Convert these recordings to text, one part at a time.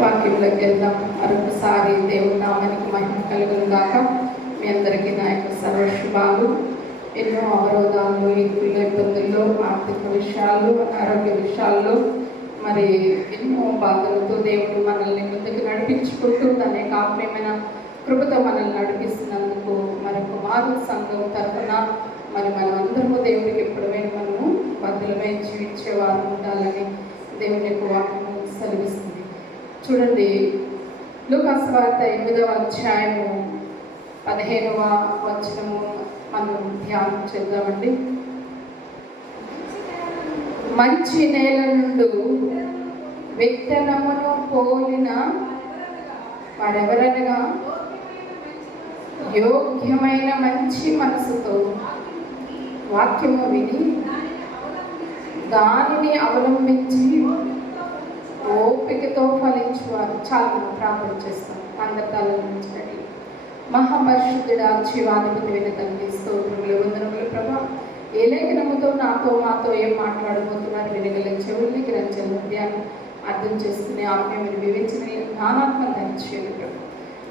వాక్యంలోకి వెళ్దాం. మరొకసారి దేవుడి నామానికి మహిమ కలుగును గాక. మీ అందరికీ నా యొక్క సర్వశుభాలు. ఎన్నో అవరోధాలు, ఇరుకుల్లో, ఇబ్బందుల్లో, ఆర్థిక విషయాలు, ఆరోగ్య విషయాల్లో మరి ఎన్నో బాధలతో దేవుడు మనల్ని ముందుకు నడిపించుకుంటూ తన ఆత్మీయమైన కృపతో మనల్ని నడిపిస్తున్నందుకు మరొక మారు సంఘం తరఫున మరి మనమందరము దేవుడికి ఎప్పుడైనా మనము బద్దలమై జీవించేవారు ఉండాలని దేవుని యొక్క వాక్యము సెలవిస్తుంది. చూడండి, లూకా సువార్త 8వ అధ్యాయము 15వ వచనము మనం ధ్యానం చేద్దామండి. మంచి నేల నుండి విత్తనమును పోలిన వారెవరనగా యోగ్యమైన మంచి మనసుతో వాక్యము విని దానిని అవలంబించి ఓపికతో ఫలించువారు. చాలా ప్రార్థన చేస్తాం. అందరితాల నుంచి మహాపరిశుద్ధుడా, జీవాధిపతి తండ్రి, స్తోత్రములు, వందనములు ప్రభా. ఏ లేఖనముతో నాతో మాతో ఏం మాట్లాడబోతున్నారు వినగల చెవుల్ని గ్రహించిన హృదయాన్ని అర్థం చేసుకునే ఆత్మీయని వివేచన జ్ఞానాత్మ ధరించేది ప్రభు.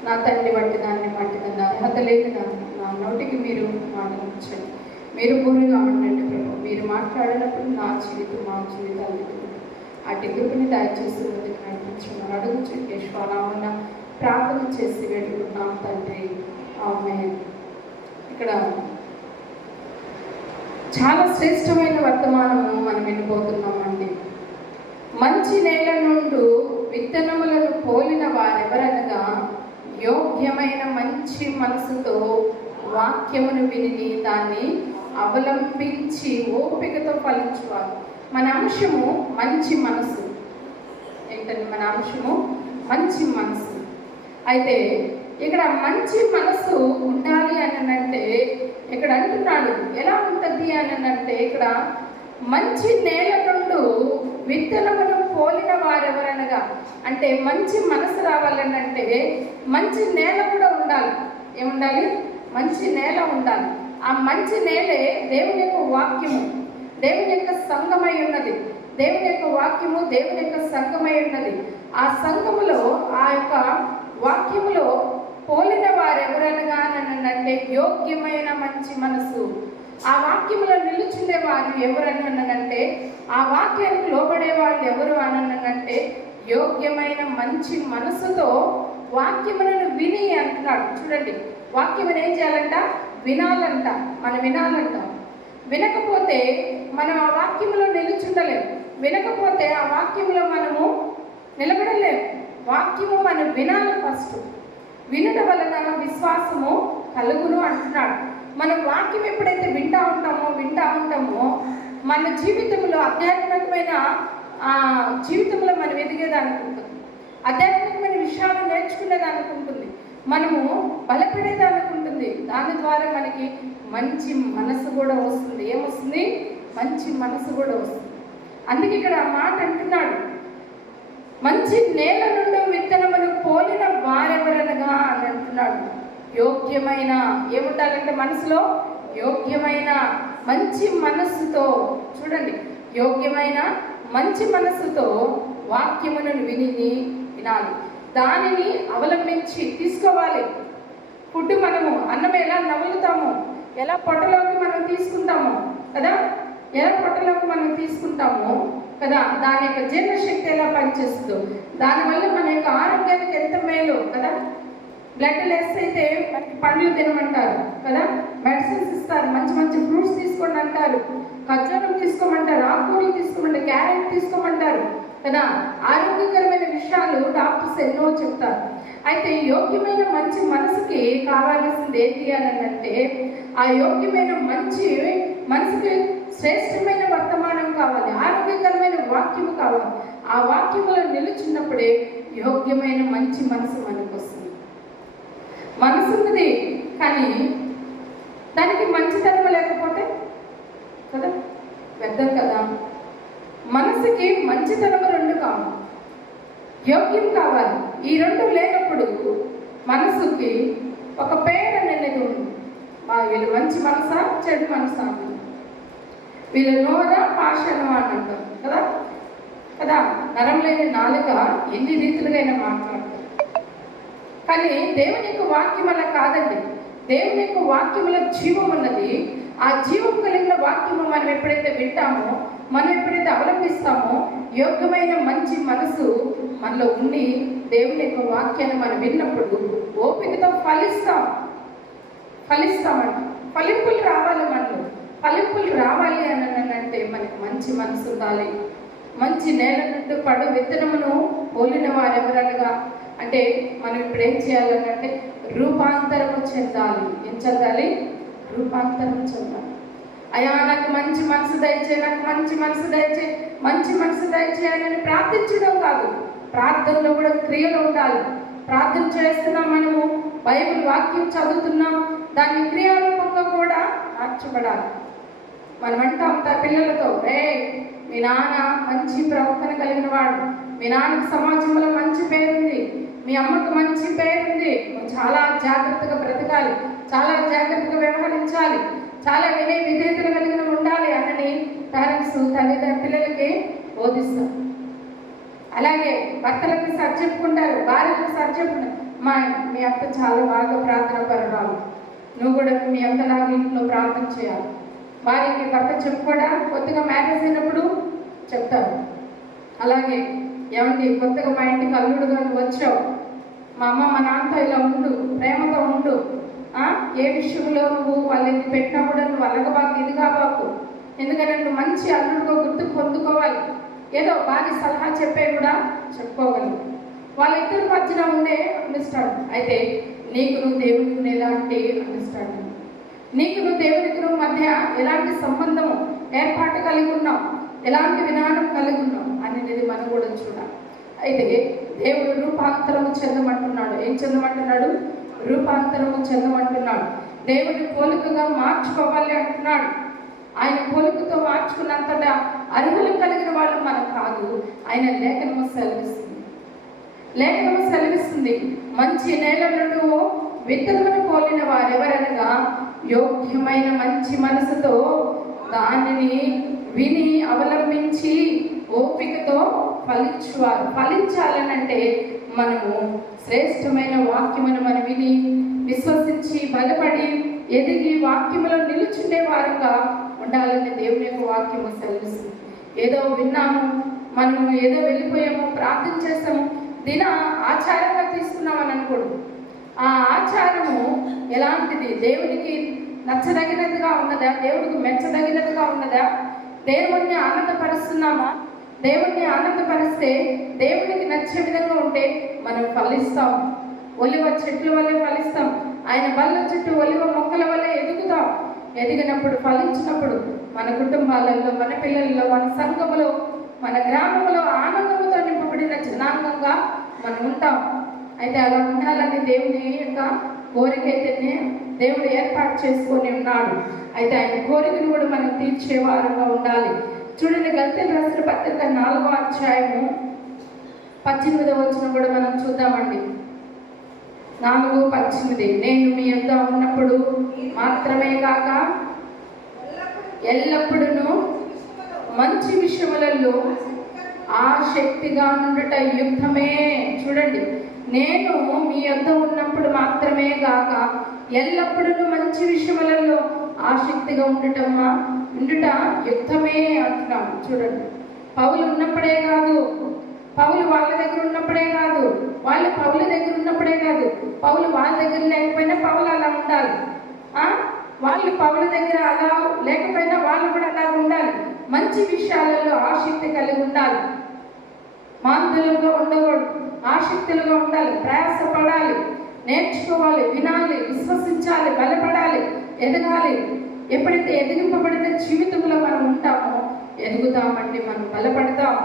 నా తండ్రి బట్టి దాన్ని బట్టి దాన్ని అర్హత లేదు. నా నోటికి మీరు మాట్లాడించండి. మీరు పూర్తిగా ఉండండి ప్రభు. మీరు మాట్లాడినప్పుడు నా జీవితం మా జీవితాలు అటు కృపని దయచేస్తున్నది నడిపించమని అడుగుచు యేసునామమున ప్రార్థన చేసి వేడుకుంటున్నాం తండ్రి, ఆమేన్. ఇక్కడ చాలా శ్రేష్టమైన వర్తమానము మనం వినబోతున్నామండి. మంచి నేల నుండి విత్తనములను పోలిన వారెవరనగా యోగ్యమైన మంచి మనసుతో వాక్యమును విని దాన్ని అవలంబించి ఓపికతో ఫలించువారు. మన అంశము మంచి మనసు. ఏంటంటే మన అంశము మంచి మనసు. అయితే ఇక్కడ మంచి మనసు ఉండాలి అని అంటే ఇక్కడ అంటున్నాడు. ఎలా ఉంటుంది అని అంటే ఇక్కడ మంచి నేల నుండి విత్తనమును పోలిన వారెవరనగా అంటే మంచి మనసు రావాలని అంటే మంచి నేల కూడా ఉండాలి. ఏముండాలి? మంచి నేల ఉండాలి. ఆ మంచి నేలే దేవుని యొక్క వాక్యము, దేవుని యొక్క సంఘమై ఉన్నది. దేవుని యొక్క వాక్యము దేవుని యొక్క సంఘమై ఉన్నది. ఆ సంఘములో ఆ యొక్క వాక్యములో పోలిన వారెవరనగా అంటే యోగ్యమైన మంచి మనసు. ఆ వాక్యములో నిలుచుండే వారు ఎవరనంటే, ఆ వాక్యానికి లోబడే వాళ్ళు ఎవరు అనంటే యోగ్యమైన మంచి మనసుతో వాక్యములను విని అంటున్నాడు. చూడండి, వాక్యమును ఏం చేయాలంట? వినాలంట. మనం వినాలంట. వినకపోతే మనం ఆ వాక్యములో నిలుచుండలేము. వినకపోతే ఆ వాక్యంలో మనము నిలబడలేము. వాక్యము మనం వినాలి. ఫస్ట్ వినడం వలన విశ్వాసము కలుగును అంటున్నాడు. మనం వాక్యం ఎప్పుడైతే వింటా ఉంటామో మన జీవితంలో ఆధ్యాత్మికమైన జీవితంలో మనం ఎదిగేదానికి ఉంటుంది. ఆధ్యాత్మికమైన విషయాలు నేర్చుకునేదానికి ఉంటుంది. మనము బలపడేదానికి ఉంటుంది. దాని ద్వారా మనకి మంచి మనసు కూడా వస్తుంది. ఏమొస్తుంది? మంచి మనసు కూడా వస్తుంది. అందుకే ఇక్కడ ఆ మాట అంటున్నాడు, మంచి నేల నుండి విత్తనమును పోలిన వారెవరనగా అని అంటున్నాడు. యోగ్యమైన ఏముండాలంటే మనసులో యోగ్యమైన మంచి మనస్సుతో. చూడండి, యోగ్యమైన మంచి మనస్సుతో వాక్యమును వినాలి. దానిని అవలంబించి తీసుకోవాలి. ఫుడ్ మనము అన్నం ఎలా నములుతామో, ఎలా పొట్టలోకి మనం తీసుకుంటామో కదా, ఎలా పొట్టలోకి మనం తీసుకుంటామో కదా, దాని యొక్క జీర్ణశక్తి ఎలా పనిచేస్తుందో, దానివల్ల మన యొక్క ఆరోగ్యానికి ఎంత మేలు కదా. బ్లడ్ లెస్ అయితే మనకి పండ్లు తినమంటారు కదా, మెడిసిన్స్ ఇస్తారు, మంచి మంచి ఫ్రూట్స్ తీసుకోండి అంటారు, ఖర్జూరం తీసుకోమంటారు, ఆకుకూరలు తీసుకోమంటారు, క్యారెట్ తీసుకోమంటారు కదా. ఆరోగ్యకరమైన విషయాలు డాక్టర్స్ ఎన్నో చెప్తారు. అయితే యోగ్యమైన మంచి మనసుకి కావాల్సింది ఏంటి అని అంటే, ఆ యోగ్యమైన మంచి మనసుకి శ్రేష్టమైన వర్తమానం కావాలి, ఆరోగ్యకరమైన వాక్యము కావాలి. ఆ వాక్యములో నిలుచున్నప్పుడే యోగ్యమైన మంచి మనసు మనకు వస్తుంది. మనసు ఉన్నది కానీ దానికి మంచితనం లేకపోతే కదా వ్యర్థం కదా. మనసుకి మంచితనము రెండు కావాలి, యోగ్యం కావాలి. ఈ రెండు లేనప్పుడు మనసుకి ఒక పేరు అనేది ఉంది. వీళ్ళు మంచి మనసా చెడు మనసా, వీళ్ళ నోరా పాషను అని అంటారు కదా. కదా. నరం లేని నాలుక ఎన్ని రీతులుగైనా మాట్లాడుతుంది. కానీ దేవుని యొక్క వాక్యం అలా కాదండి. దేవుని యొక్క వాక్యములో జీవం ఉన్నది. ఆ జీవం కలిగిన వాక్యము మనం ఎప్పుడైతే వింటామో, మనం ఎప్పుడైతే అవలంబిస్తామో, యోగ్యమైన మంచి మనసు మనలో ఉండి దేవుని యొక్క వాక్యాన్ని మనం విన్నప్పుడు ఓపికతో ఫలిస్తామంట. ఫలింపులు రావాలి మనలో. ఫలింపులు రావాలి అని అంటే మనకి మంచి మనసు ఉండాలి. మంచి నేల నుండి పడు విత్తనమును పోలిన వారెవరనగా అంటే మనం ఇప్పుడు ఏం చేయాలంటే రూపాంతరము చెందాలి. ఏం చెందాలి? రూపాంతరం చెందాలి. అయ్యా నాకు మంచి మనసు దయచే, నాకు మంచి మనసు దయచే, మంచి మనసు దయచేయాలని ప్రార్థించడం కాదు, ప్రార్థనలో కూడా క్రియలు ఉండాలి. ప్రార్థన చేస్తున్నాం, మనము బైబిల్ వాక్యం చదువుతున్నాం, దాన్ని క్రియారూపంగా కూడా మార్చబడాలి. మనం అంటాం పిల్లలతో, మీ నాన్న మంచి ప్రవర్తన కలిగిన వాడు, మీ నాన్నకి సమాజంలో మంచి పేరుంది, మీ అమ్మకు మంచి పేరుంది, చాలా జాగ్రత్తగా బ్రతకాలి, చాలా జాగ్రత్తగా వ్యవహరించాలి, చాలా వినయ విధేయతలు కలిగిన ఉండాలి అని పేరెంట్స్ పిల్లలకి బోధిస్తారు. అలాగే భర్తలకు సరిచెప్పుకుంటారు, భార్యలకు సరిచెప్పుకుంటారు. మీ అత్త చాలా బాగా ప్రార్థన పరురాలు, నువ్వు కూడా మీ అత్తలాగా ఇంట్లో ప్రార్థన చేయాలి. వారికి భర్త చెప్పుకోవడా కొత్తగా మ్యారేజ్ అయినప్పుడు చెప్తారు. అలాగే ఏమండి కొత్తగా మా ఇంటికి అల్లుడుగా నువ్వు వచ్చావు, మా అమ్మ మా నాన్నతో ఇలా ఉండు, ప్రేమతో ఉండు, ఏ విషయంలో నువ్వు వాళ్ళని పెట్టినా కూడా నువ్వు అలగబాకు, ఇది కాబాకు, ఎందుకంటే నువ్వు మంచి అల్లుడుగా గుర్తు పొందుకోవాలి. ఏదో వారి సలహా చెప్పే కూడా చెప్పుకోగలరు. వాళ్ళిద్దరి మధ్యన ఉండే అండర్స్టాండింగ్. అయితే నీకు నువ్వు దేవునికి ఎలాంటి అండర్స్టాండింగ్, నీకు నువ్వు దేవునికి నువ్వు మధ్య ఎలాంటి సంబంధము ఏర్పాటు కలిగి ఉన్నావు, ఎలాంటి విధానం కలిగి ఉన్నావు అనేది మనం కూడా చూడాలి. అయితే దేవుడు రూపాంతరము చెందమంటున్నాడు. ఏం చెందమంటున్నాడు? రూపాంతరము చెందమంటున్నాడు. దేవుడి పోలికగా మార్చుకోవాలి అంటున్నాడు. ఆయన పోలికతో మార్చుకున్నంతటా అర్హులు కలిగిన వాళ్ళు మనకు కాదు. ఆయన లేఖనము సెలవిస్తుంది మంచి నేలను విత్తనమును పోలిన వారెవరనగా యోగ్యమైన మంచి మనసుతో దానిని విని అవలంబించి ఓపికతో ఫలించువారు. ఫలించాలనంటే మనము శ్రేష్టమైన వాక్యమును మనం విని విశ్వసించి బలపడి ఎదిగి వాక్యములో నిలుచుండే వారుగా ఉండాలని దేవుని యొక్క వాక్యము సెలవిస్తుంది. ఏదో విన్నాము, మనము ఏదో వెళ్ళిపోయాము, ప్రార్థన చేస్తాము, దిన ఆచారంగా తీసుకున్నామని అనుకోడు. ఆ ఆచారము ఎలాంటిది? దేవునికి నచ్చదగినదిగా ఉన్నదా? దేవుడికి మెచ్చదగినదిగా ఉన్నదా? దేవుణ్ణి ఆనందపరుస్తున్నామా? దేవుణ్ణి ఆనందపరిస్తే దేవునికి నచ్చే విధంగా ఉంటే మనం ఫలిస్తాం. ఒలివ చెట్ల వల్లే ఫలిస్తాం. ఆయన బల్ల చెట్టు ఒలివ మొక్కల వల్లే ఎదుగుతాం. ఎదిగినప్పుడు ఫలించినప్పుడు మన కుటుంబాలలో, మన పిల్లల్లో, మన సంఘములో, మన గ్రామంలో ఆనందముతో నింపబడిన జనాంగంగా మనం ఉంటాం. అయితే అలా ఉండాలని దేవుని యొక్క కోరికైతేనే దేవుడు ఏర్పాటు చేసుకొని ఉన్నాడు. అయితే ఆయన కోరికను కూడా మనం తీర్చే వారంగా ఉండాలి. చూడండి, గల్తీయులకు రాసిన పత్రిక 4వ అధ్యాయము 18వ వచనం కూడా మనం చూద్దామండి. 4:18 నేను మీ యొద్ద ఉన్నప్పుడు మాత్రమే కాక ఎల్లప్పుడూ మంచి విషయములలో ఆసక్తిగా నుండుట యుక్తమే. చూడండి, నేను మీ యొద్ద ఉన్నప్పుడు మాత్రమే కాక ఎల్లప్పుడూ మంచి విషయములలో ఆసక్తిగా ఉండుట యుక్తమే అంటున్నాం. చూడండి, పౌలు ఉన్నప్పుడే కాదు, పౌలు వాళ్ళ దగ్గర ఉన్నప్పుడే కాదు, వాళ్ళు పౌల దగ్గర ఉన్నప్పుడే కాదు, పౌలు వాళ్ళ దగ్గర లేకపోయినా పౌలు అలా ఉండాలి. వాళ్ళు పౌల దగ్గర అలా లేకపోయినా వాళ్ళు కూడా అలా ఉండాలి. మంచి విషయాలలో ఆసక్తి కలిగి ఉండాలి. మాంతులుగా ఉండకూడదు, ఆసక్తులుగా ఉండాలి, ప్రయాసపడాలి, నేర్చుకోవాలి, వినాలి, విశ్వసించాలి, బలపడాలి, ఎదగాలి. ఎప్పుడైతే ఎదిగింపబడిన జీవితంలో మనం ఉంటామో ఎదుగుతామంటే మనం బలపడతాం.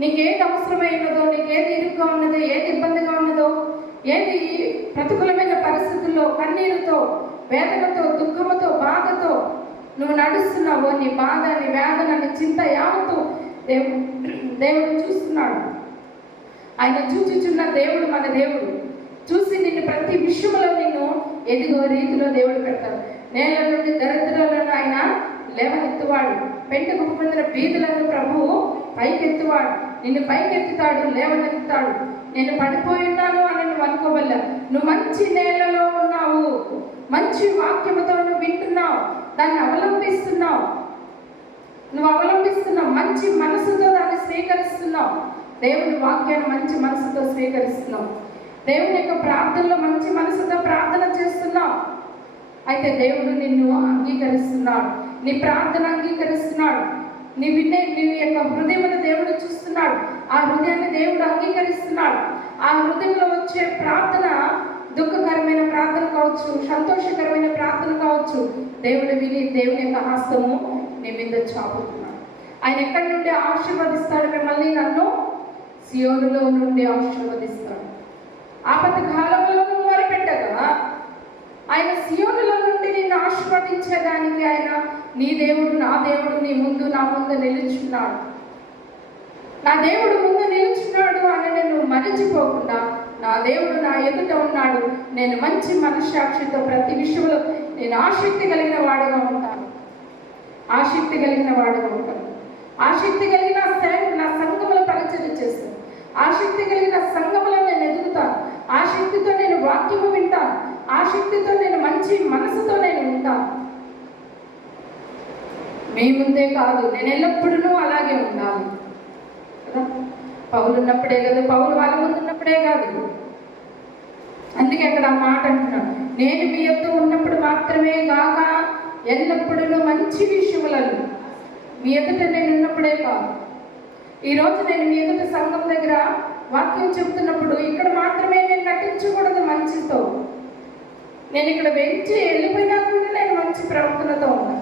నీకేది అవసరమైనదో, నీకేది ఇరుగ్గా ఉన్నదో, ఏది ఇబ్బందిగా ఉన్నదో, ఏది ప్రతికూలమైన పరిస్థితుల్లో కన్నీరుతో, వేదనతో, దుఃఖముతో, బాధతో నువ్వు నడుస్తున్నావో, నీ బాధ, నీ వేదన, నీ చింత యావత్తు దేవుడు చూస్తున్నాడు. ఆయన చూచుచున్న దేవుడు మన దేవుడు. చూసి నిన్ను ప్రతి విషయంలో నిన్ను ఎదిగో రీతిలో దేవుడు పెడతాడు. నేల నుండి దరిద్రులను ఆయన లేవనెత్తువాడు. పెంటకు పొందిన బీదులను ప్రభువు పైకెత్తువాడు, నిన్ను పైకెత్తుతాడు, లేవనెత్తుతాడు. నేను పడిపోయి ఉన్నాను అని నువ్వు అనుకోవల్ల. నువ్వు మంచి నేలలో ఉన్నావు, మంచి వాక్యముతో నువ్వు వింటున్నావు, దాన్ని అవలంబిస్తున్నావు. మంచి మనసుతో దాన్ని స్వీకరిస్తున్నావు. దేవుని వాక్యాన్ని మంచి మనసుతో స్వీకరిస్తున్నావు. దేవుని యొక్క ప్రార్థనలో మంచి మనసుతో ప్రార్థన చేస్తున్నావు. అయితే దేవుడు నిన్ను అంగీకరిస్తున్నాడు, నీ ప్రార్థన అంగీకరిస్తున్నాడు. నీ యొక్క హృదయమును దేవుడు చూస్తున్నాడు. ఆ హృదయాన్ని దేవుడు అంగీకరిస్తున్నాడు. ఆ హృదయంలో వచ్చే ప్రార్థన దుఃఖకరమైన ప్రార్థన కావచ్చు, సంతోషకరమైన ప్రార్థన కావచ్చు, దేవుడు విని దేవుని యొక్క హస్తము నీ మీద చాపుతున్నాడు. ఆయన ఎక్కడి నుండి ఆశీర్వదిస్తాడు? మిమ్మల్ని, నన్ను సియోనులో నుండి ఆశీర్వదిస్తాడు. ఆపద కాలంలో నువ్వు మొరపెట్టగా ఆయన సియోనులో నుండి నిన్ను ఆశీర్వదించేదానికి ఆయన నీ దేవుడు, నా దేవుడు నీ ముందు, నా ముందు నిలుచున్నాడు. నా దేవుడు ముందు నిలుచున్నాడు అని నేను మరిచిపోకుండా, నా దేవుడు నా ఎదుట ఉన్నాడు, నేను మంచి మనస్సాక్షితో ప్రతి విషయంలో నేను ఆసక్తి కలిగిన వాడుగా ఉంటాను. ఆసక్తి కలిగిన నా సంఘములో పరిచయం చేస్తాను. ఆసక్తి కలిగిన సంఘములో నేను ఎదుగుతాను. ఆసక్తితో నేను వాక్యము వింటాను. ఆసక్తితో నేను మంచి మనసుతో నేను ఉంటాను. మీ ముందే కాదు, నేను ఎల్లప్పుడూ అలాగే ఉండాలి కదా. పౌలు ఉన్నప్పుడే కదా, పౌలు వాళ్ళ ముందు ఉన్నప్పుడే కాదు. అందుకే అక్కడ ఆ మాట అంటున్నాను, నేను మీ యొద్ద ఉన్నప్పుడు మాత్రమే కాక ఎల్లప్పుడూ మంచి విషయములను. మీ ఎదుట నేను ఉన్నప్పుడే కాదు. ఈరోజు నేను మీ ఎదుట సంఘం దగ్గర వాక్యం చెప్తున్నప్పుడు ఇక్కడ మాత్రమే నేను నటించకూడదు మంచితో. నేను ఇక్కడ వెంచి వెళ్ళిపోయినా కూడా నేను మంచి ప్రవర్తనతో ఉన్నాను.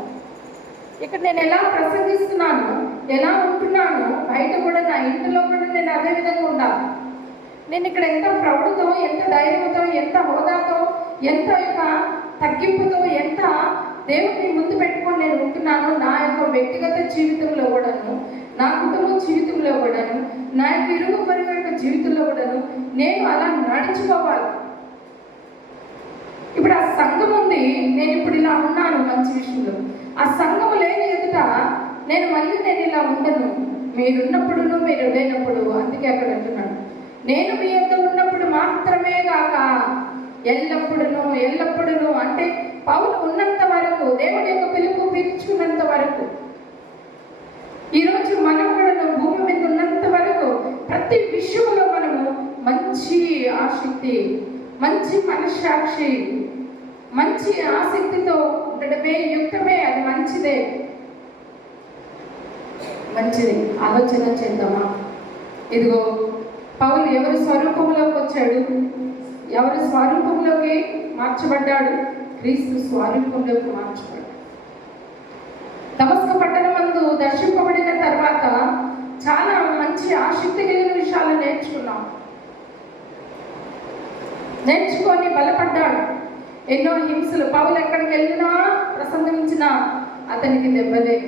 ఇక్కడ నేను ఎలా ప్రసంగిస్తున్నాను, ఎలా ఉంటున్నాను, బయట కూడా నా ఇంటిలో కూడా నేను అదే విధంగా ఉండాలి. నేను ఇక్కడ ఎంత ప్రౌఢతో, ఎంత ధైర్యంతో, ఎంత హోదాతో, ఎంత యొక్క తగ్గింపుతో, ఎంత దేవుడిని ముందు పెట్టుకొని నేను ఉంటున్నాను. నా యొక్క వ్యక్తిగత జీవితంలో కూడాను, నా కుటుంబ జీవితంలో కూడాను, నా యొక్క ఇరుగు పొరుగు యొక్క జీవితంలో కూడాను నేను అలా నడుచుకోవాలి. ఇప్పుడు ఆ సంఘం ఉంది, నేను ఇప్పుడు ఇలా ఉన్నాను మంచి విషయంలో. ఆ సంఘము లేని ఎదుట నేను ఇలా ఉండను. మీరున్నప్పుడు, మీరు లేనప్పుడు. అందుకే అక్కడ అంటున్నాను, నేను మీ యొద్ద ఉన్నప్పుడు మాత్రమే కాక ఎల్లప్పుడూ అంటే పౌలు ఉన్నంత వరకు, దేవుడి యొక్క పిలుపు పిలుచుకున్నంత వరకు. ఈరోజు మనం కూడా భూమి మీద ఉన్నంత వరకు ప్రతి విషయంలో మనము మంచి ఆసక్తి, మంచి మనస్సాక్షి, మంచి ఆసక్తితో ఉండడమే యుక్తమే. అది మంచిది. ఆలోచన చేద్దామా? ఇదిగో పౌలు ఎవరి స్వరూపంలోకి వచ్చాడు? ఎవరి స్వరూపంలోకి మార్చబడ్డాడు? క్రీస్తు స్వరూపంలోకి మార్చబడ్డాడు. దమస్కు పట్టణమందు దర్శింపబడిన తర్వాత చాలా మంచి ఆసక్తి కలిగిన విషయాలు నేర్చుకొని బలపడ్డాడు. ఎన్నో హింసలు. పౌలు ఎక్కడికి వెళ్ళినా, ప్రసంగించినా అతనికి దెబ్బలే,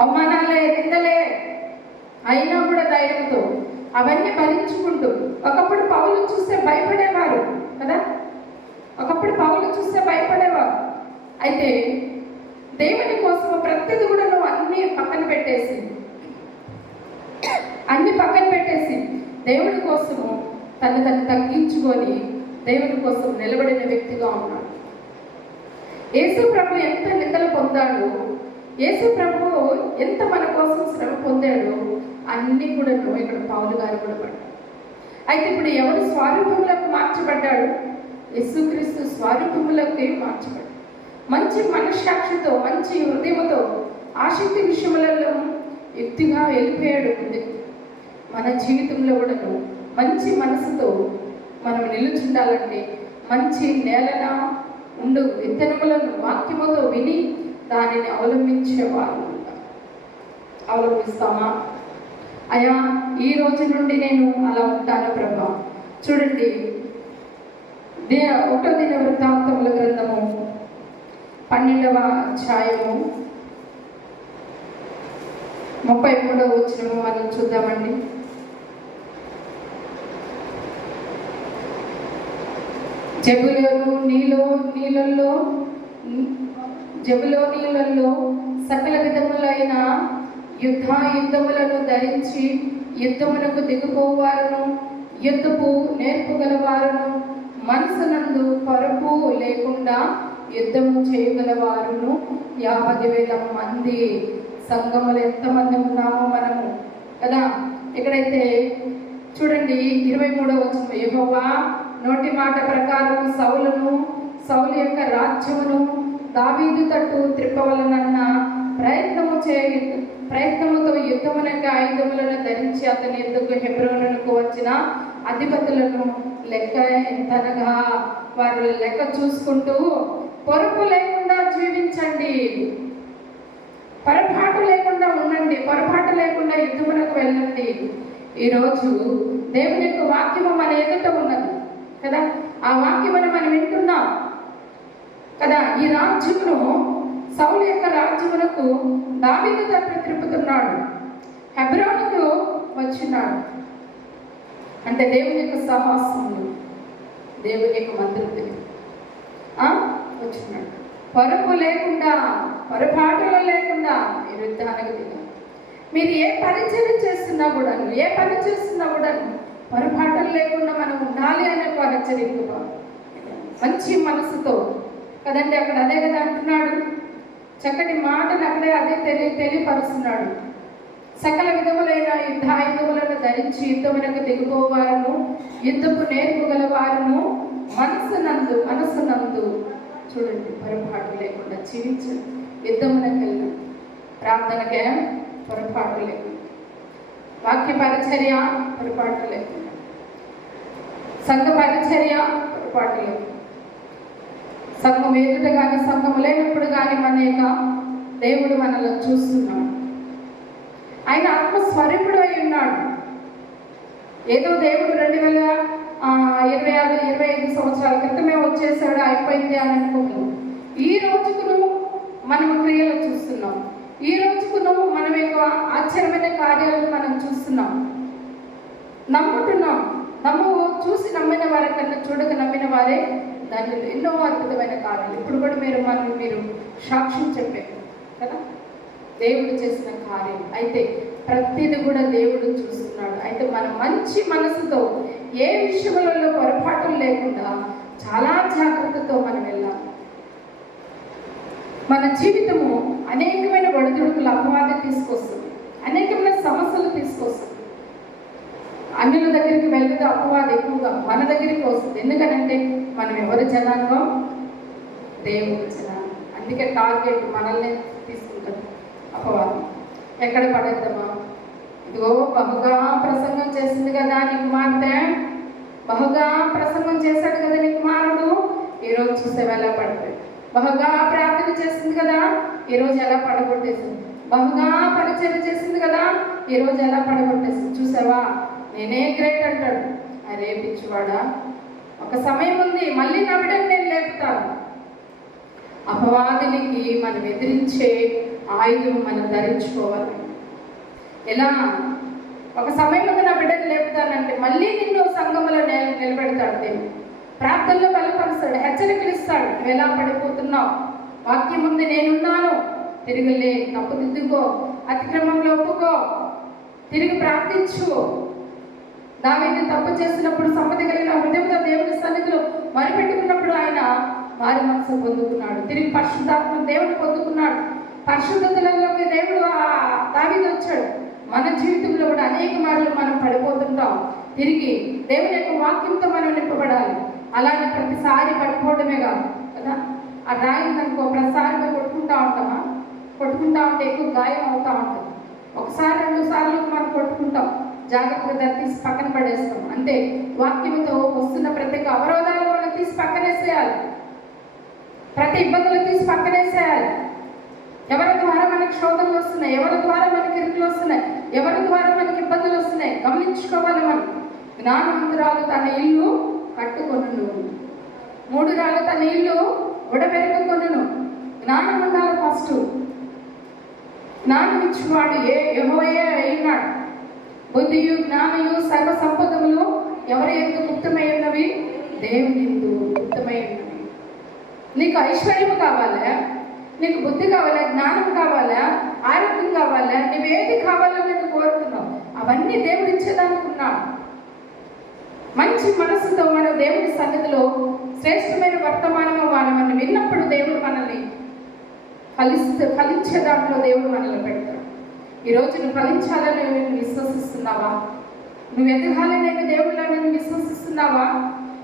అవమానాలే, నిందలే. అయినా కూడా ధైర్యంతో అవన్నీ భరించుకుంటూ. ఒకప్పుడు పౌలు చూస్తే భయపడేవారు కదా, అయితే దేవుని కోసం ప్రతిది కూడా నువ్వు అన్నీ పక్కన పెట్టేసి దేవుడి కోసము తను తగ్గించుకొని దేవుని కోసం నిలబడిన వ్యక్తిగా ఉన్నాడు. యేసు ప్రభు ఎంత నిందలు పొందాడు, యేసు ప్రభు ఎంత మన కోసం శ్రమ పొందాడు, అన్నీ కూడా ఇక్కడ పౌలు గారు కూడా పడ్డాడు. అయితే ఇప్పుడు ఎవరు స్వరూపంలోకి మార్చబడ్డాడు? యేసుక్రీస్తు స్వరూపంలోకి మార్చబడ్డాడు. మంచి మనస్సాక్షితో, మంచి హృదయంతో, ఆసక్తి విషయములలో యుక్తిగా వెళ్ళిపోయాడు. మన జీవితంలో కూడా మంచి మనసుతో మనం నిలుచుండాలంటే మంచి నేలన ఉండు విత్తనములను వాక్యముతో విని దానిని అవలంబించేవారు. అవలంబిస్తామా? అయ్యా, ఈ రోజు నుండి నేను అలా ఉంటాను ప్రభా. చూడండి, 1వ దినవృత్తాంతముల గ్రంథము 12వ అధ్యాయము 33వ వచనము మనం చూద్దామండి. జబులోను నీళ్ళల్లో సకల విధములైన యుద్ధములను ధరించి యుద్ధమునకు దిగిపోవారును, యుద్ధపు నేర్పుగలవారును, మనసునందు పరుపు లేకుండా యుద్ధము చేయగలవారును 50,000 మంది. సంఘములు ఎంతమంది ఉన్నామో మనము కదా. ఇక్కడైతే చూడండి 23వ వచనం, యెహోవా నోటి మాట ప్రకారం సౌలు యొక్క రాజ్యమును దావీదు తట్టు త్రిప్పవలనన్న ప్రయత్నముతో యుద్ధమునకు ఆయుధములను ధరించి అతని ఎద్దుకు హెబ్రోనుకు వచ్చిన అధిపతులను లెక్క ఎంతనగా వారు లెక్క చూసుకుంటూ పొరుపు లేకుండా జీవించండి, పొరపాటు లేకుండా ఉండండి, పొరపాటు లేకుండా యుద్ధమునకు వెళ్ళండి. ఈరోజు దేవుని యొక్క వాక్యము మన ఎదుట ఉన్నది కదా, ఆ వాక్యమును మనం వింటున్నాం కదా. ఈ రాజ్యమును సౌలు యొక్క రాజ్యమునకు దావీదు తట్టు త్రిప్పుతున్నాడు, హెబ్రోనుకు వచ్చినాడు. అంటే దేవుని యొక్క సహవాసములు, దేవుని యొక్క మందిరములు వచ్చినాడు. పరుపు లేకుండా, పొరపాటులు లేకుండా మీరు యుద్ధానికి దిగారు. మీరు ఏ పరిచయం చేస్తున్నా కూడా పొరపాటులు లేకుండా మనం ఉండాలి అనే ఒక హెచ్చరికగా మంచి మనసుతో కదండి. అక్కడ అదే కదా అంటున్నాడు, చక్కటి మాటను అక్కడే అదే తెలియపరుస్తున్నాడు. సకల విధములైన యుద్ధాయుధములను ధరించి యుద్ధమునకు దిగిపోవారును, యుద్ధపు నేర్పుగలవారును, మనసునందు చూడండి పొరపాటు లేకుండా జీవించండి. యుద్ధమునకు వెళ్ళిన ప్రార్థనకే పొరపాటు లేకుండా, వాక్య పరిచర్య పొరపాటు లేకుండా, సంఘ పరిచర్య పొరపాటు లేకుండా, సంఘం ఎదుట కానీ సంఘం లేనప్పుడు కానీ మన యొక్క దేవుడు మనలో చూస్తున్నాడు. ఆయన ఆత్మస్వరూపుడు అయి ఉన్నాడు. ఏదో దేవుడు 2025 సంవత్సరాల క్రితమే వచ్చేసాడు అయిపోయింది అని అనుకోము. ఈ రోజుకును మనం క్రియలు చూస్తున్నాం, ఈ రోజుకును మనం యొక్క ఆశ్చర్యమైన కార్యాలను మనం చూస్తున్నాం, నమ్ముతున్నాం. చూసి నమ్మిన వారి కన్నా చూడక నమ్మిన వారే దానిలో ఎన్నో అద్భుతమైన కార్యాలు ఇప్పుడు కూడా మీరు సాక్ష్యం చెప్పారు కదా, దేవుడు చేసిన కార్యం. అయితే ప్రతిదీ కూడా దేవుడు చూస్తున్నాడు. అయితే మనం మంచి మనసుతో ఏ విషయములలో పొరపాటులు లేకుండా చాలా జాగ్రత్తతో మనం వెళ్ళాలి. మన జీవితము అనేకమైన ఒడిదుడుకులు అపవాదం తీసుకొస్తుంది, అనేకమైన సమస్యలు తీసుకొస్తుంది. అన్యుల దగ్గరికి వెళ్ళదు అపవాదం, ఎక్కువగా మన దగ్గరికి వస్తుంది. ఎందుకనంటే మనం ఎవరి జనాంగం? దేవుని జనాంగం. అందుకే టార్గెట్ మనల్ని తీసుకుంటుంది అపవాదం. ఎక్కడ పడేద్దామా? ఇదిగో బహుగా ప్రసంగం చేసింది కదా నీ కుమార్తె, బహుగా ప్రసంగం చేశాడు కదా నీ కుమారుడు, ఈరోజు చూసేవి ఎలా పడిపోయాడు. బహుగా ప్రార్థన చేసింది కదా, ఈరోజు ఎలా పడగొట్టేసింది. బహుగా పరిచయం చేసింది కదా, ఈరోజు ఎలా పడగొట్టేసింది. చూసావా, నేనే గ్రేట్ అంటాడు. అరే పిచ్చివాడా, ఒక సమయం ఉంది, మళ్ళీ నా బిడ్డను నేను లేపుతాను. అపవాదినికి మనం ఎదిరించే ఆయుధం మనం ధరించుకోవాలి. ఎలా? ఒక సమయం ఉంది, నా బిడ్డను లేపుతానంటే మళ్ళీ నిన్ను సంఘములో నిలబెడతాడు. దేవుడు ప్రార్థనలో బలపరుస్తాడు, హెచ్చరికలు ఇస్తాడు. నువ్వు ఎలా పడిపోతున్నావు? వాక్యం ఉంది, నేనున్నాను, తిరిగిలే, తప్పుదిద్దుకో, అతిక్రమంలో ఒప్పుకో, తిరిగి ప్రార్థించు. దావీదు తప్పు చేసినప్పుడు సమ్మతి కలిగిన హృదయంతో దేవుని సన్నిధిలో మరిపెట్టుకున్నప్పుడు ఆయన వారి మనసు పొందుకున్నాడు. తిరిగి పరిశుద్ధాత్మ దేవుని పొందుకున్నాడు. పరిశుద్ధతలలోకి దేవుడు దావీదు వచ్చాడు. మన జీవితంలో కూడా అనేక మార్లు మనం పడిపోతుంటాం. తిరిగి దేవుని యొక్క వాక్యంతో మనం నింపబడాలి. అలాగే ప్రతిసారి పడిపోవడమే కాదు కదా. ఆ రాయిందనుకో ప్రతిసారి కొట్టుకుంటా ఉంటామా? కొట్టుకుంటా ఉంటే ఎక్కువ గాయం అవుతూ ఉంటుంది. ఒకసారి 2 సార్లు మనం కొట్టుకుంటాం, జాగ్రత్తగా తీసి పక్కన పడేస్తాం. అంటే వాక్యంతో వస్తున్న ప్రతి అవరోధాలు మనం తీసి పక్కనేసేయాలి, ప్రతి ఇబ్బందులు తీసి పక్కనేసేయాలి. ఎవరి ద్వారా మనకి శోధనలు వస్తున్నాయి, ఎవరి ద్వారా మనకి ఇరుకులు వస్తున్నాయి, ఎవరి ద్వారా మనకి ఇబ్బందులు వస్తున్నాయి గమనించుకోవాలి. మనం జ్ఞానవంతురాలు తన ఇల్లు కట్టుకొనును, 3 రాళ్ళు తన ఇల్లు ఉడబెరుకొనును. జ్ఞానం ఉండాలి ఫస్ట్. జ్ఞానం ఇచ్చివాడు యెహోవాయే అయినాడు. బుద్ధియు జ్ఞానయు సర్వ సంపదములు ఎవరి యందు గుప్తమై ఉన్నవి? దేవుని యందు గుప్తమై ఉన్నవి. నీకు ఐశ్వర్యము కావాలా? నీకు బుద్ధి కావాలా? జ్ఞానం కావాలా? ఆరోగ్యం కావాలా, నువ్వేది కావాలో నేను కోరుతున్నావు, అవన్నీ దేవుడు ఇచ్చేదనుకున్నాడు. మంచి మనసుతో మనం దేవుడి సన్నిధిలో శ్రేష్టమైన వర్తమానము మనం విన్నప్పుడు దేవుడు మనల్ని ఫలించే దాంట్లో దేవుడు మనల్ని పెడతాడు. ఈరోజు నువ్వు ఫలించాలని నేను విశ్వసిస్తున్నావా? నువ్వు ఎదగాలని నేను దేవుళ్ళని విశ్వసిస్తున్నావా?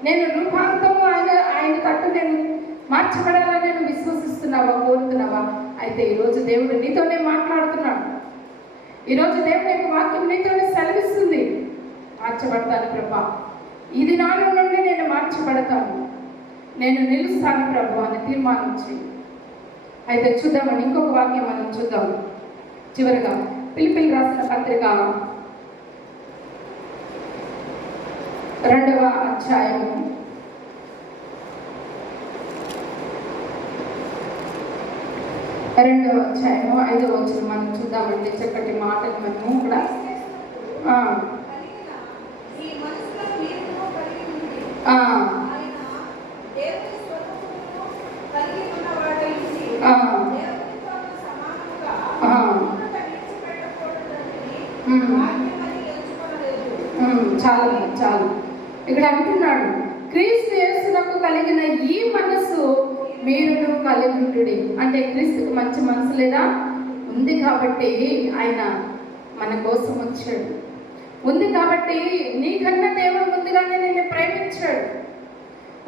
నేను రూపాంతము ఆయన తట్టు నేను మార్చబడాలని నేను విశ్వసిస్తున్నావా, కోరుతున్నావా? అయితే ఈరోజు దేవుడు నీతోనే మాట్లాడుతున్నాడు. ఈరోజు దేవుడి యొక్క వాక్యం నీతోనే సెలవిస్తుంది, మార్చబడతాను ప్రభా, ఈ దినాల నుండి నేను మార్చబడతాను, నేను నిలుస్తాను ప్రభు అని తీర్మానించి. అయితే చూద్దామని ఇంకొక వాక్యం మనం చూద్దాం. చివరిగా ఫిలిప్పీయులకు రాసిన పత్రిక 2వ అధ్యాయము 5వ వచనం మనం చూద్దామండి. చక్కటి మాటలు మనము కూడా చాలు ఇక్కడ అంటున్నాడు, క్రీస్తు యేసునకు కలిగిన ఈ మనసు మీరును కలిగి ఉండుడి. అంటే క్రీస్తుకు మంచి మనసు లేదా? ఉంది కాబట్టి ఆయన మన కోసం వచ్చాడు. ఉంది కాబట్టి నీకన్నా దేవుడు ముందుగానే నిన్ను ప్రేమించాడు.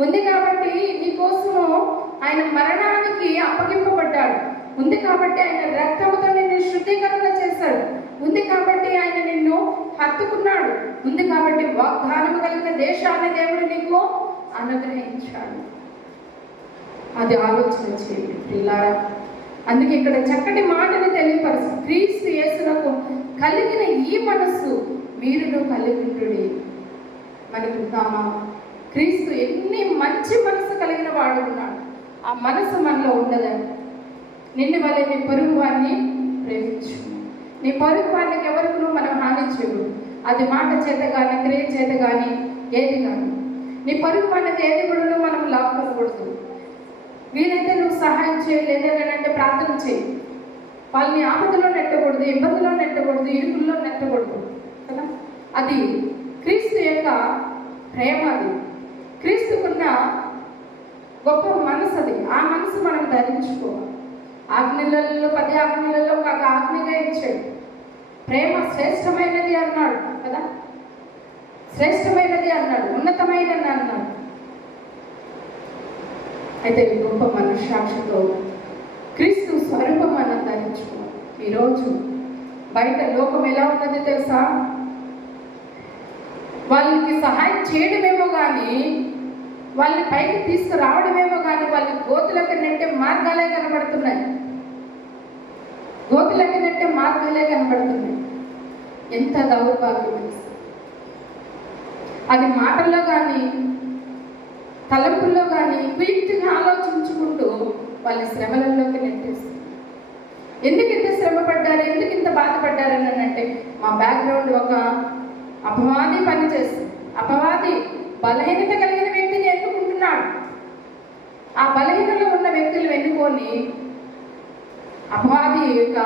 ఉంది కాబట్టి నీ కోసము ఆయన మరణానికి అప్పగింపబడ్డాడు. ఉంది కాబట్టి ఆయన రక్తముతో నిన్ను శుద్ధీకరణ చేశాడు. ఉంది కాబట్టి ఆయన నిన్ను హత్తుకున్నాడు. ఉంది కాబట్టి వాగ్దానము కలిగిన దేశాన్ని దేవుడు నీకు అనుగ్రహించాడు. అది ఆలోచన చేయండి ప్రియులారా. అందుకే ఇక్కడ చక్కటి మాటని తెలియపరుచు, క్రీస్తు యేసునకు కలిగిన ఈ మనస్సు మీరును కలిగి ఉండుడి. మనకు ఉందామా? క్రీస్తు ఎన్ని మంచి మనసు కలిగిన వాడు ఉన్నాడు. ఆ మనసు మనలో ఉండదని. నిన్ను వల్ల నీ పొరుగు వారిని ప్రేమించు. నీ పొరుగు వారికి ఎవరికి మనం హాని చేయడు. అది మాట చేత కానీ, క్రియ చేత కానీ, ఏది కానీ. నీ పొరుగు వారికి ఏది కూడా మనం లాక్కోకూడదు. వీలైతే నువ్వు సహాయం చేయలేదంటే ప్రార్థన చేయి. వాళ్ళని ఆపదలో నెట్టకూడదు, ఇబ్బందిలో నెట్టకూడదు, ఇరుకుల్లో నెట్టకూడదు కదా. అది క్రీస్తు యొక్క ప్రేమ. అది క్రీస్తుకున్న గొప్ప మనసు. అది ఆ మనసు మనం ధరించుకోవాలి. ఆజ్ఞలలో 10 ఆజ్ఞలలో ఒక ఆజ్ఞగా ఇచ్చాడు. ప్రేమ శ్రేష్టమైనది అన్నాడు కదా. శ్రేష్టమైనది అన్నాడు, ఉన్నతమైనది అన్నాడు. అయితే గొప్ప మనస్సాక్షితో క్రీస్తు స్వరూపం మనం ధరించుకోవాలి. ఈరోజు బయట లోకం ఎలా ఉన్నది తెలుసా? వాళ్ళకి సహాయం చేయడమేమో కానీ, వాళ్ళని పైకి తీసుకురావడమేమో కానీ, వాళ్ళని గోతులకి నెట్టే మార్గాలే కనబడుతున్నాయి. గోతులకి నెట్టే మార్గాలే కనబడుతున్నాయి. ఎంత దౌర్భాగ్యం! అది మాటల్లో కానీ, తలంపుల్లో కానీ కుయుక్తిగా ఆలోచించుకుంటూ వాళ్ళ శ్రమలలోకి నెట్టేస్తుంది. ఎందుకు ఇంత శ్రమ పడ్డారు, ఎందుకు ఇంత బాధపడ్డారు అని అంటే, మా బ్యాక్గ్రౌండ్ ఒక అపవాది పనిచేస్తుంది. అపవాది బలహీనత కలిగిన వ్యక్తిని ఎన్నుకుంటున్నాడు. ఆ బలహీనలో ఉన్న వ్యక్తులు ఎన్నుకొని అపవాది యొక్క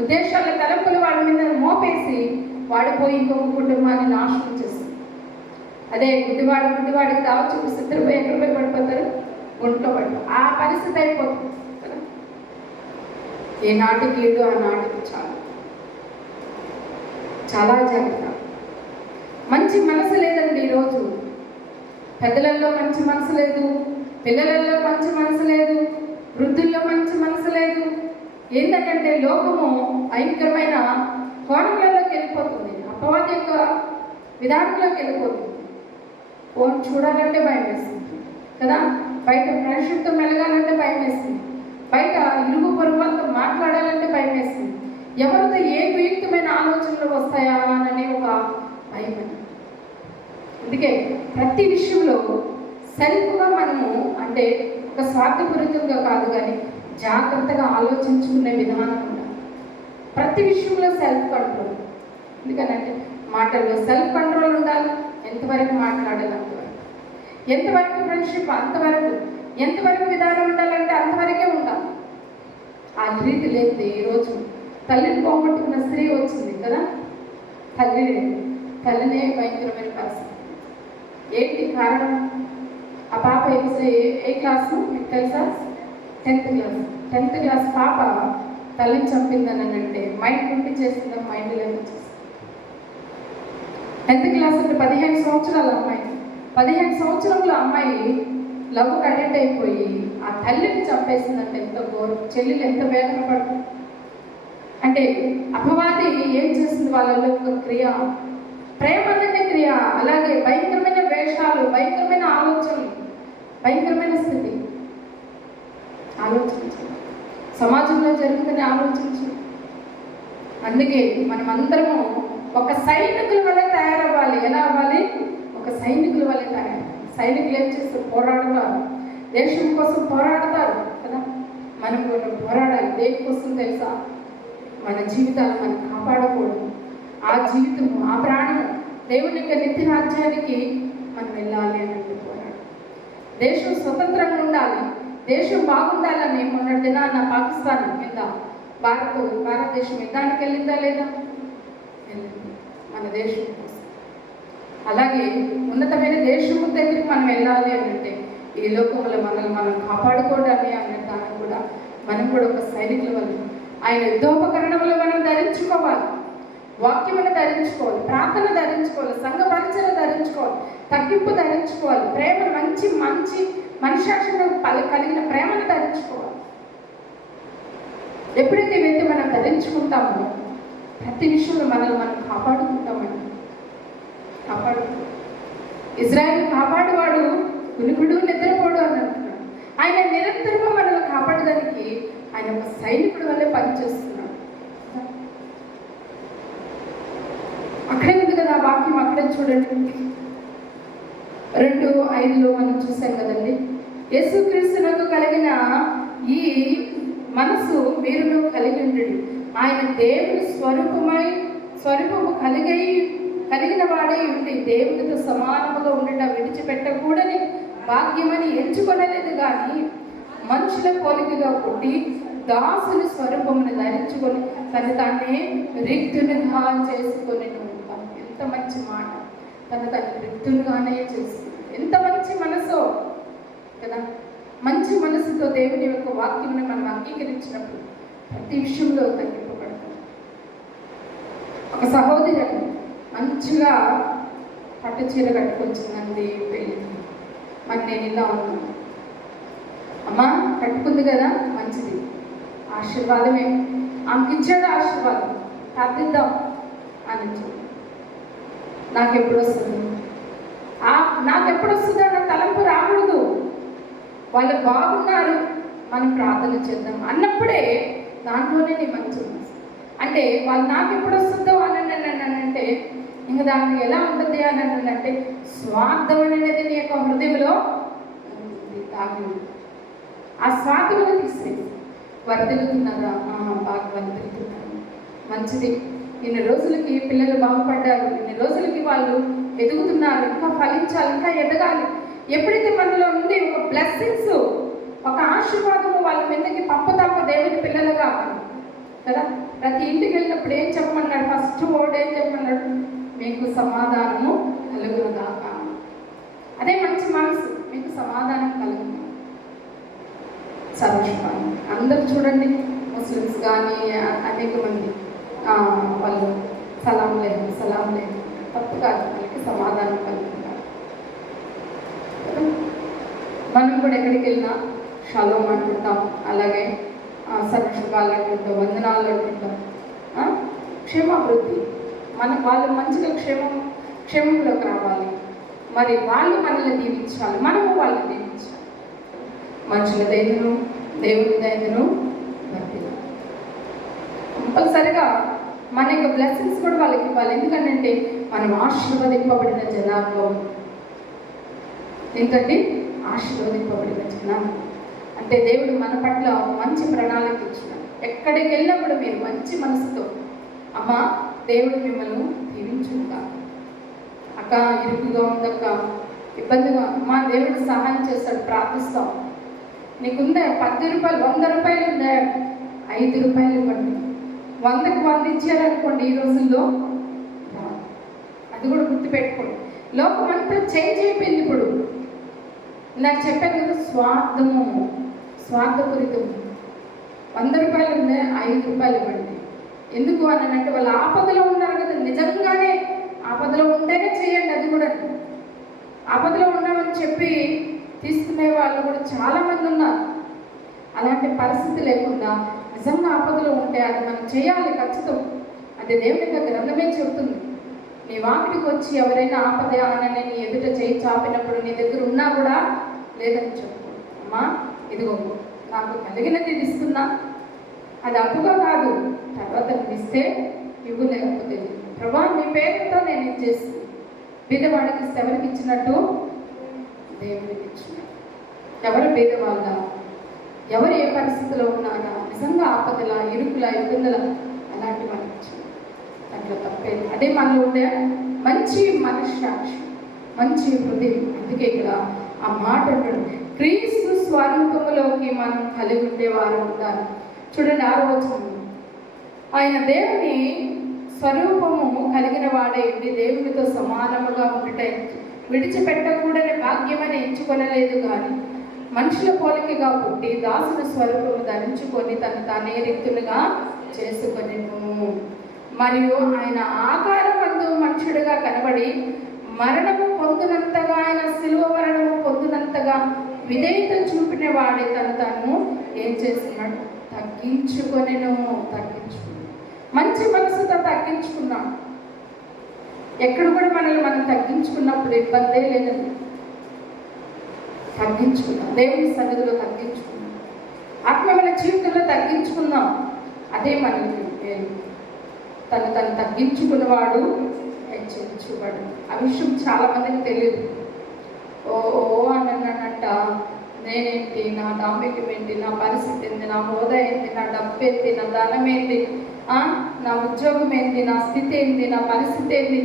ఉద్దేశాల తలంపులు వాళ్ళ మీద మోపేసి వాడిపోయి ఇంకొక కుటుంబాన్ని నాశనం చేస్తుంది. అదే గుడ్డివాడికి దావ చూపిస్తే ఎక్కడ పోయి పడిపోతారు? ఒంట్లో పడిపోతారు. ఆ పరిస్థితి అయిపోతుంది కదా. ఏ నాటికి ఏదో ఆ నాటికి చాలా జాగ్రత్త. మంచి మనసు లేదండి ఈరోజు. పెద్దలలో మంచి మనసు లేదు, పిల్లలలో మంచి మనసు లేదు, వృద్ధుల్లో మంచి మనసు లేదు. ఏంటంటే లోకము భయంకరమైన కోణంలోకి వెళ్ళిపోతుంది. అపవాది యొక్క విధానంలోకి వెళ్ళిపోతుంది. ఫోన్ చూడాలంటే భయం వేస్తుంది కదా. బయట ఫ్రెండ్షిప్తో మెలగాలంటే భయం వేస్తుంది. బయట ఇరుగు పొరుగు వాళ్ళతో మాట్లాడాలంటే భయం వేస్తుంది. ఎవరితో ఏ వియుక్తమైన ఆలోచనలు వస్తాయా అనే ఒక భయం. అందుకే ప్రతి విషయంలో సెల్ఫ్గా మనము అంటే ఒక స్వార్థపూరితంగా కాదు కానీ జాగ్రత్తగా ఆలోచించుకునే విధానం ఉండాలి. ప్రతి విషయంలో సెల్ఫ్ కంట్రోల్. ఎందుకనంటే మాటల్లో సెల్ఫ్ కంట్రోల్ ఉండాలి. ఎంతవరకు మాట్లాడాలి అంతవరకు, ఎంతవరకు ఫ్రెండ్షిప్ అంతవరకు, ఎంతవరకు విధానం ఉండాలంటే అంతవరకే ఉండాలి. ఆ రీతి లేదు ఈరోజు. తల్లిని పోగొట్టుకున్న స్త్రీ వచ్చింది కదా, తల్లినే భయంకరమైన పరిస్థితి. ఏంటి కారణం? ఆ పాప ఏ క్లాసు మీకు తెలుసా? 10th క్లాస్ పాప తల్లిని చంపిందని అంటే మైండ్ నుండి చేసిందా? మైండ్ లేని చేసింది. 10th క్లాస్ అంటే 15 సంవత్సరాల అమ్మాయి. 15 సంవత్సరంలో అమ్మాయి లవ్ అటెండ్ అయిపోయి ఆ తల్లిని చంపేసిందంటే ఎంత ఘోరం. చెల్లెలు ఎంత వేదన పడుతుంది అంటే అపవాది ఏం చేస్తుంది వాళ్ళలో క్రియ, ప్రేమ అనే క్రియ, అలాగే భయంకరమైన వేషాలు, భయంకరమైన ఆలోచనలు, భయంకరమైన స్థితి. ఆలోచించు, సమాజంలో జరుగుతుందని ఆలోచించు. అందుకే మనం అందరము ఒక సైనికుల వల్ల తయారవ్వాలి. ఎలా అవ్వాలి? ఒక సైనికుల వల్ల తయారవ్వాలి. సైనికులు ఏం చేస్తారు? పోరాడతారు, దేశం కోసం పోరాడతారు కదా. మనం కూడా పోరాడాలి. దేనికోసం తెలుసా? మన జీవితాలు మనం కాపాడకూడదు. ఆ జీవితము, ఆ ప్రాణం దేవుని యొక్క నిత్య రాజ్యానికి మనం వెళ్ళాలి అని పోరాడు. దేశం స్వతంత్రంగా ఉండాలి, దేశం బాగుండాలని మొన్నటి దినాన పాకిస్తాన్ మీద భారతదేశం యుద్ధానికి వెళ్ళిందా లేదా? వెళ్ళింది మన దేశం కోసం. అలాగే ఉన్నతమైన దేశము దగ్గరికి మనం వెళ్ళాలి అని అంటే ఈ లోకంలో మనల్ని మనం కాపాడుకోవడాన్ని అనే దాన్ని కూడా మనం కూడా ఒక సైనికుల వల్ల ఆయన యుద్ధోపకరణములు మనం ధరించుకోవాలి. వాక్యమును ధరించుకోవాలి, ప్రార్థన ధరించుకోవాలి, సంఘ పరిచయ ధరించుకోవాలి, తగ్గింపు ధరించుకోవాలి, ప్రేమ, మంచి మనుషాక్షణ కలిగిన ప్రేమను ధరించుకోవాలి. ఎప్పుడైతే ఇవైతే మనం ధరించుకుంటామో ప్రతి విషయంలో మనల్ని మనం కాపాడుకుంటామండి. ఇజ్రాయెల్ కాపాడువాడు కునుకుడు నిద్రపోడు అని అంటున్నాడు. ఆయన నిరంతరము మనల్ని కాపాడడానికి ఆయన ఒక సైనికుడు వల్లే పనిచేస్తున్నాడు. అక్కడే ఉంది కదా వాక్యం, అక్కడే చూడండి 2:5 మనం చూసాం కదండి. యేసుక్రీస్తునకు కలిగిన ఈ మనసు మీరును కలిగి ఉండడు. ఆయన దేవుని స్వరూపము కలిగిన వాడే ఉండి దేవునితో సమానముగా ఉండట విడిచిపెట్టకూడని భాగ్యమని ఎంచుకొనలేదు. కానీ మనుషుల పోలికగా పుట్టి దాసుని స్వరూపమును ధరించుకొని తానే రిక్తునిగా చేసుకొని ఉంటాం. ఎంత మంచి మాట! తను రిక్తునిగానే చేసుకుంటాం. ఎంత మంచి మనసు కదా. మంచి మనసుతో దేవుని యొక్క వాక్యాన్ని మనం అంగీకరించినప్పుడు ప్రతి విషయంలో తగ్గింపబడతాం. ఒక సహోదరి మంచిగా పట్టు చీర కట్టుకొచ్చిందండి పెళ్ళికి. మరి నేను ఇలా ఉన్నాను, అమ్మా కట్టుకుంది కదా మంచిది, ఆశీర్వాదమే, ఆమెకి ఇచ్చాడు ఆశీర్వాదం, ప్రార్థిద్దాం అని. నాకెప్పుడు వస్తుంది అన్న తలంపు రాకూడదు. వాళ్ళు బాగున్నారు, మనం ప్రార్థన చేద్దాం అన్నప్పుడే దాంట్లోనే నీ మంచి అంటే వాళ్ళు నాకెప్పుడు వస్తుందో అని అంటే ఇంకా దానికి ఎలా ఉంటుంది అని అంటే స్వార్థం అనేది నీ యొక్క హృదయంలో తాగి ఆ స్వార్థమును తీసేది. వర్ధిల్లుతున్నారా? బాగా వర్ధిల్లుతున్నారు, మంచిది. ఇన్ని రోజులకి పిల్లలు బాగుపడ్డారు, ఇన్ని రోజులకి వాళ్ళు ఎదుగుతున్నారు, ఇంకా ఫలించాలి, ఇంకా ఎదగాలి. ఎప్పుడైతే మనలో నుండి ఒక బ్లెస్సింగ్స్, ఒక ఆశీర్వాదము వాళ్ళ మీదకి పంపుతామో దేవుని పిల్లలుగా కదా. ప్రతి ఇంటికి వెళ్ళినప్పుడు ఏం చెప్పమన్నాడు? ఫస్ట్ వర్డ్ ఏం చెప్పమన్నాడు? మీకు సమాధానము కలుగునుగాక. అదే మంచి మనసు, మీకు సమాధానం కలుగును. సర్వస్వామి అందరూ చూడండి, ముస్లిమ్స్ కానీ అనేక మంది వాళ్ళు సలాం లేదు తప్పు కాదు, వాళ్ళకి సమాధానం కలుగుతున్నారు. మనం కూడా ఎక్కడికి వెళ్ళినా షలోం అంటుంటాం, అలాగే సర్వశుభాలు అంటుంటాం, వందనాలు అంటుంటాం, క్షేమాభివృద్ధి. వాళ్ళు మంచిగా క్షేమంలోకి రావాలి. మరి వాళ్ళు మనల్ని దీవించాలి, మనము వాళ్ళని దీవించాలి. మనుషుల దైదును దేవుని దైదును కంపల్సరిగా మన యొక్క బ్లెస్సింగ్స్ కూడా వాళ్ళకి ఇవ్వాలి. ఎందుకంటే మనం ఆశీర్వదింపబడిన జనాభా. ఎందుకంటే ఆశీర్వదింపబడిన జనాభా అంటే దేవుడు మన పట్ల మంచి ప్రణాళిక ఇచ్చినాడు. ఎక్కడికి వెళ్ళినప్పుడు మీరు మంచి మనసుతో, అమ్మా దేవుడు మిమ్మల్ని దీవించుగా, అక్క ఇరుకుగా ఉందక్క, ఇబ్బందిగా, మా దేవుడు సహాయం చేస్తాడు, ప్రార్థిస్తాం. నీకుందా 10 రూపాయలు, 100 రూపాయలు ఉందా, 5 రూపాయలు ఇవ్వండి. 100కి 100 ఇచ్చారనుకోండి ఈ రోజుల్లో, అది కూడా గుర్తుపెట్టుకోండి. లోకం అంతా చేంజ్ అయిపోయింది ఇప్పుడు. నాకు చెప్పాను కదా, స్వార్థపూరితం. 100 రూపాయలు ఉందే 5 రూపాయలు ఇవ్వండి. ఎందుకు అని అంటే వాళ్ళు ఆపదలో ఉన్నారు కదా, నిజంగానే ఆపదలో ఉంటేనే చేయండి. అది కూడా ఆపదలో ఉన్నామని చెప్పి తీసుకునే వాళ్ళు కూడా చాలామంది ఉన్నారు. అలాంటి పరిస్థితి లేకుండా నిజంగా ఆపదలో ఉంటే అది మనం చేయాలి ఖచ్చితం. అది దేవుని యొక్క గ్రంథమే చెప్తుంది. నీ వాకిటికి వచ్చి ఎవరైనా ఆపద అనని నీ ఎదుట చేయి చాపినప్పుడు నీ దగ్గర ఉన్నా కూడా లేదని చెప్పు, అమ్మా ఇదిగో నాకు కలిగినది ఇది ఇస్తున్నా, అది అప్పుగా కాదు, తర్వాత నువ్వు ఇస్తే ఇవ్వు, లేకపోతే ప్రభా నీ పేరుతో నేను ఇచ్చేసి బీదవాడికి ఇస్తే ఎవరికి ఇచ్చినట్టు? దేవుడికి ఇచ్చినట్టు. ఎవరు బీదవాళ్ళ, ఎవరు ఏ పరిస్థితిలో ఉన్నారా, నిజంగా ఆపదల, ఇరుకుల, ఇబ్బందుల, అలాంటి వాళ్ళకి ఇచ్చిన దాంట్లో తప్పేది. అదే మనలో ఉండే మంచి మనస్సాక్షి, మంచి హృదయం. అందుకే ఇక్కడ ఆ మాట ఉంటుంది, క్రీస్తు స్వరూపములోకి మనం కలిగి ఉండేవారు ఉంటారు. చూడండి 6వ వచనం, ఆయన దేవుని స్వరూపము కలిగిన వాడే దేవునితో సమానముగా ఉండుట విడిచిపెట్టకూడని భాగ్యమని ఎంచుకొనలేదు, కానీ మనుషుల పోలికగా పుట్టి దాసుని స్వరూపము ధరించుకొని తను తానే రిక్తులుగా చేసుకొనెను. మరియు ఆయన ఆకారమందు మనుషుడిగా కనబడి మరణము పొందినంతగా, ఆయన శిలువ మరణము పొందినంతగా విధేయత చూపిన వాడే తను ఏం చేస్తున్నాడు? తగ్గించుకొనెను. మంచి మనసుతో తగ్గించుకున్నాం. ఎక్కడ కూడా మనల్ని మనం తగ్గించుకున్నప్పుడు ఇబ్బందే లేదండి. తగ్గించుకున్నాం, దేవుని సన్నిధిలో తగ్గించుకున్నాం, ఆత్మీయ జీవితంలో తగ్గించుకుందాం. అదే మనకి పేరు. తను తగ్గించుకున్నవాడు హెచ్చించువాడు. ఆ విషయం చాలా మందికి తెలియదు. ఓ అన్నానంట, నేనేంటి, నా దాంభికం ఏంటి, నా పరిస్థితి ఏంటి, నా హోదా ఏంటి, నా డబ్బు ఏంటి, నా ధనం ఏంటి, నా ఉద్యోగం ఏంటి, నా స్థితి ఏంటి, నా పరిస్థితి ఏంటి,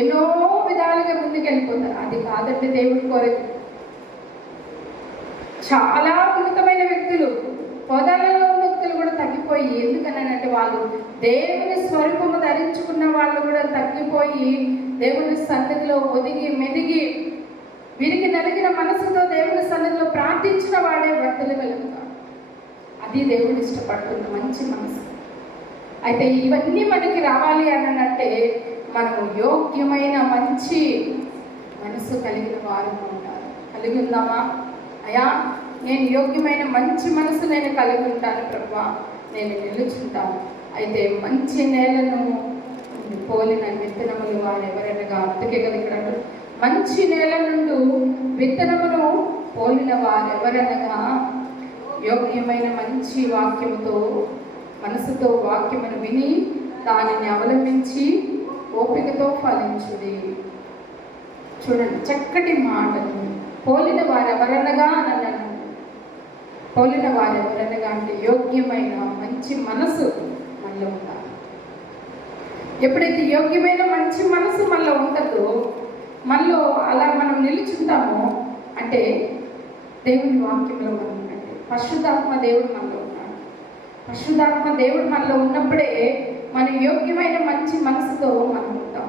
ఎన్నో విధాలుగా ముందుకు వెళ్ళిపోతారు. అది కాదండి దేవుడి కోరిక. చాలా ఉన్నతమైన వ్యక్తులు, హోదాలలో ఉన్న వ్యక్తులు కూడా తగ్గిపోయి, ఎందుకనంటే వాళ్ళు దేవుని స్వరూపము ధరించుకున్న వాళ్ళు కూడా తగ్గిపోయి దేవుని సన్నిధిలో ఒదిగి మెదిగి వీరికి నలిగిన మనసుతో దేవుని సన్నిధిలో ప్రార్థించిన వాడే వర్ధలగలుగుతాడు. అది దేవుడు ఇష్టపడుతున్న మంచి మనసు. అయితే ఇవన్నీ మనకి రావాలి అని అంటే మనము యోగ్యమైన మంచి మనసు కలిగిన వారు ఉంటారు. కలిగి ఉందామా? అయ్యా నేను యోగ్యమైన మంచి మనసు నేను కలిగి ఉంటాను ప్రభువా, నేను నిలుచుంటాను. అయితే మంచి నేలను పోలిన విత్తనములు వారు ఎవరైనా, అందుకే కదా ఇక్కడ మంచి నేల నుండి విత్తనమును పోలిన వారెవరనగా యోగ్యమైన మంచి వాక్యముతో మనసుతో వాక్యమును విని దానిని అవలంబించి ఓపికతో ఫలించుడి. చూడండి చక్కటి మాటలు. పోలిన వారెవరనగా అన్నాను. పోలిన వారెవరనగా అంటే యోగ్యమైన మంచి మనసు మనలో ఉండాలి. ఎప్పుడైతే యోగ్యమైన మంచి మనసు మనలో ఉంటుందో, మనలో అలా మనం నిలుచుంటామో అంటే దేవుని వాక్యంలో మనం ఉండండి. పరిశుద్ధాత్మ దేవుడు మనలో ఉన్నాడు. పరిశుద్ధాత్మ దేవుడు మనలో ఉన్నప్పుడే మనం యోగ్యమైన మంచి మనసుతో మనం ఉంటాం.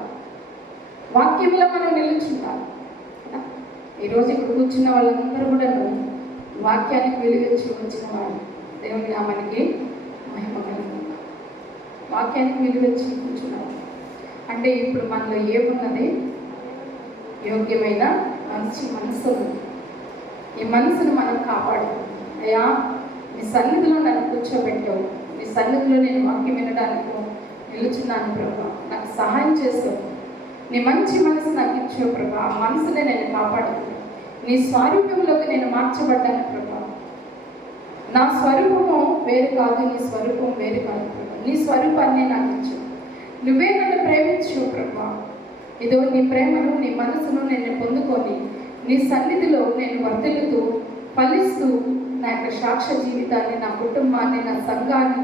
వాక్యంలో మనం నిలుచుంటాం. ఈరోజు ఇక్కడ కూర్చున్న వాళ్ళందరూ కూడా వాక్యానికి వెలుగొచ్చి వచ్చిన వాళ్ళు. దేవుని నామానికి మహిమ కలుగుతుంది. వాక్యానికి వెలుగొచ్చి కూర్చున్నారు అంటే ఇప్పుడు మనలో ఏమున్నది? యోగ్యమైన మంచి మనసు. ఈ మనసును మనం కాపాడుకుంటాం. అయ్యా నీ సన్నిధిలో నన్ను కూర్చోబెట్టావు, నీ సన్నిధిలో నేను వాక్యం వినడానికి నిలుచున్నాను ప్రభా, నాకు సహాయం చేసావు. నీ మంచి మనసు నాకు ఇచ్చావు ప్రభా, ఆ మనసునే నేను కాపాడుకున్నాను. నీ స్వరూపంలోకి నేను మార్చబడ్డాను ప్రభా. నా స్వరూపము వేరు కాదు, నీ స్వరూపం వేరు కాదు ప్రభా. నీ స్వరూపాన్ని నాకు ఇచ్చావు. నువ్వే నన్ను ప్రేమించావు ప్రభా. ఇదో నీ ప్రేమను, నీ మనసును నేను పొందుకొని నీ సన్నిధిలో నేను వర్ధిల్లుతూ ఫలిస్తూ నా యొక్క సాక్ష్య జీవితాన్ని, నా కుటుంబాన్ని, నా సంఘాన్ని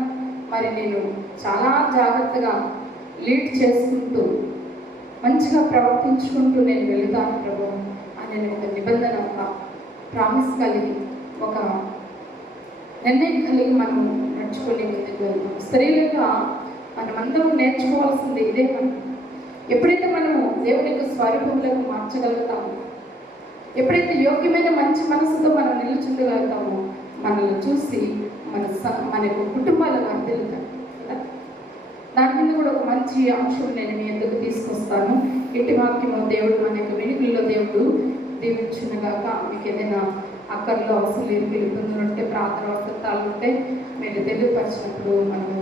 మరి నేను చాలా జాగ్రత్తగా లీడ్ చేసుకుంటూ మంచిగా ప్రవర్తించుకుంటూ నేను వెళుతాను ప్రభు అని ఒక నిబంధన, ఒక ప్రామిస్ కలిగి, ఒక నిర్ణయం కలిగి మనం నడుచుకొని ముందుకు వెళ్తాం. స్త్రీలుగా మనమందరం నేర్చుకోవాల్సింది ఇదే. మనం ఎప్పుడైతే మనము దేవుని యొక్క స్వరూపంలోకి మార్చగలుగుతామో, ఎప్పుడైతే యోగ్యమైన మంచి మనసుతో మనం నిలుచుండగలుగుతామో, మనల్ని చూసి మన యొక్క కుటుంబాలను వర్ధిల్లుతాయి. దాని మీద కూడా ఒక మంచి అంశం నేను మీ ఎందుకు తీసుకొస్తాను. ఇట్టి వాక్యము దేవుడు మన యొక్క వెలుగుల్లో దేవుడు దీవించునుగాక. మీకు ఏదైనా అక్కర్లో అవసరం ఇబ్బందులు ఉంటే, ప్రార్థన అవసరాలు ఉంటే మీరు తెలియపరిచినప్పుడు మనము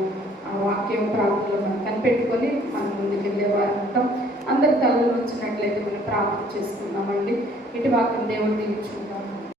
ఆ వాక్యం ప్రార్థనలో మనం కనిపెట్టుకొని మనం ముందుకు వెళ్ళేవారు ఉంటాం. అందరి తలలో వచ్చినట్లయితే మనం ప్రార్థన చేసుకుందామండి. ఇటు వాక్యం దేవుడు దీవించు.